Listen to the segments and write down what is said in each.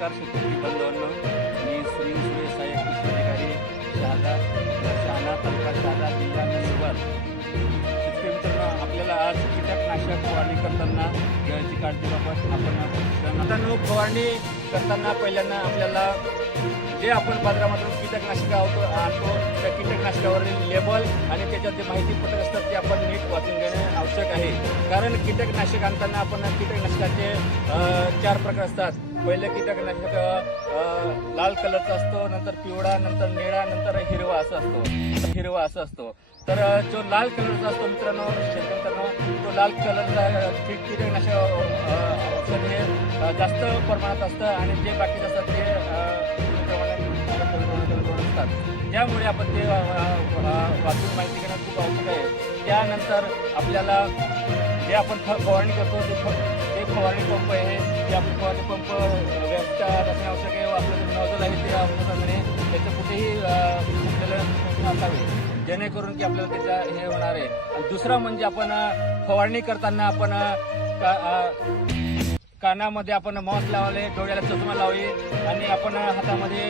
नमस्कार शेतकरी बांधवांनो मी श्री सुरेश साहेब कृषी अधिकारी शहादा शहाणा तालुका शहादा जिल्हा नंदुरबार शेतकरी मित्रांनो आपल्याला आज कीटकनाशक फवारणी करताना घ्यायची काळजीबाबत आपण मित्रांनो फवारणी करताना पहिल्यांदा आपल्याला जे आपण बाजारामधून कीटकनाशक आणतो आणतो त्या कीटकनाशकावरील लेबल आणि त्याच्यात जे माहिती पत्रक असतात ते आपण कारण कीटकनाशक आणताना आपण कीटकनाशकाचे चार प्रकार असतात. पहिले कीटकनाशक लाल कलरचा असतो नंतर पिवळा नंतर निळा नंतर हिरवा असं असतो. हिरवा असं असतो. तर जो लाल कलरचा असतो मित्रांनो शेतकऱ्यांना तो लाल कलरचा कीटकनाशक औषध हे जास्त प्रमाणात असतं आणि जे बाकीचे असतात ते असतात. त्यामुळे आपण ते वाचून माहिती घेणं खूप आवश्यक आहे. त्यानंतर आपल्याला जे आपण फ- फवारणी करतो ते फ- जे फवारणी पंप आहे जे आपण फवारणी पंप व्यवस्था असणे आवश्यक आहे आपलं नॉजल आहे ते असणे त्याचं कुठेही आपल्याला जेणेकरून की आपल्याला त्याचा हे होणार आहे. आणि दुसरं म्हणजे आपण फवारणी करताना आपण का- कानामध्ये आपण मॉस लावले डोळ्याला चष्मा लावे आणि आपण हातामध्ये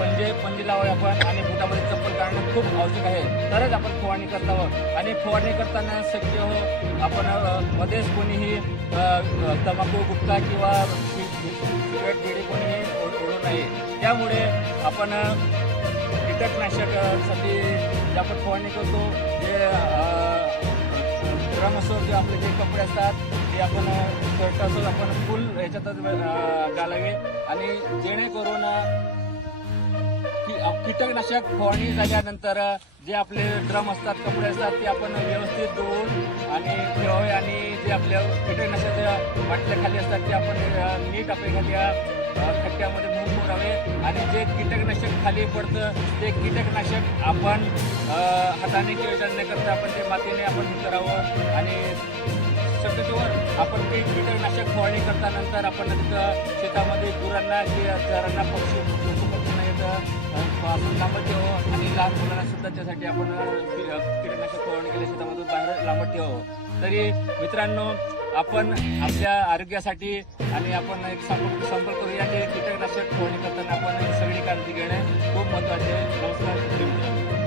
पंजे पंजे लावावे आपण आणि बुटामध्ये चप्पल खूप आवश्यक आहे. तरच आपण फवारणी करतावं आणि फवारणी करताना शक्य हो आपण मध्येच कोणीही तंबाखू गुटखा किंवा सिगरेट बिडी कोणीही ओढू नये. त्यामुळे आपण अ, कीटकनाशकसाठी जे आपण फवारणी करतो जे ड्रम असो जे आपले जे कपडे असतात ते आपण शर्ट असो आपण फुल ह्याच्यातच घालावे. आणि जेणेकरून कीटकनाशक फवारणी झाल्यानंतर जे आपले ड्रम असतात कपडे असतात ते आपण व्यवस्थित धुवून आणि ठेवावे आणि जे आपल्या कीटकनाशक बाटल्या खाली असतात ते आपण नीट आपल्या एखाद्या अ, खड्ड्यामध्ये मूग मोडावे आणि जे कीटकनाशक खाली पडतं ते कीटकनाशक आपण हाताने किंवा न करता आपण ते मातीने आपण करावं. आणि शक्यतोवर आपण ते कीटकनाशक फवारणी करतानंतर आपण तिथं शेतामध्ये गुरांना किंवा चरांना पक्षी लांबत ठेवावं आणि लहान मुलांना सुद्धा त्यासाठी आपण कीटकनाशक फवारणी केल्या शेतामधून बाहेर लांबत ठेवावं तरी मित्रांनो आपण आपल्या आरोग्यासाठी आणि आपण एक संपर्क संपर्क करूया की कीटकनाशक फवारणी करताना आपण सगळी काळजी घेणे खूप महत्त्वाचे आहे. नमस्कार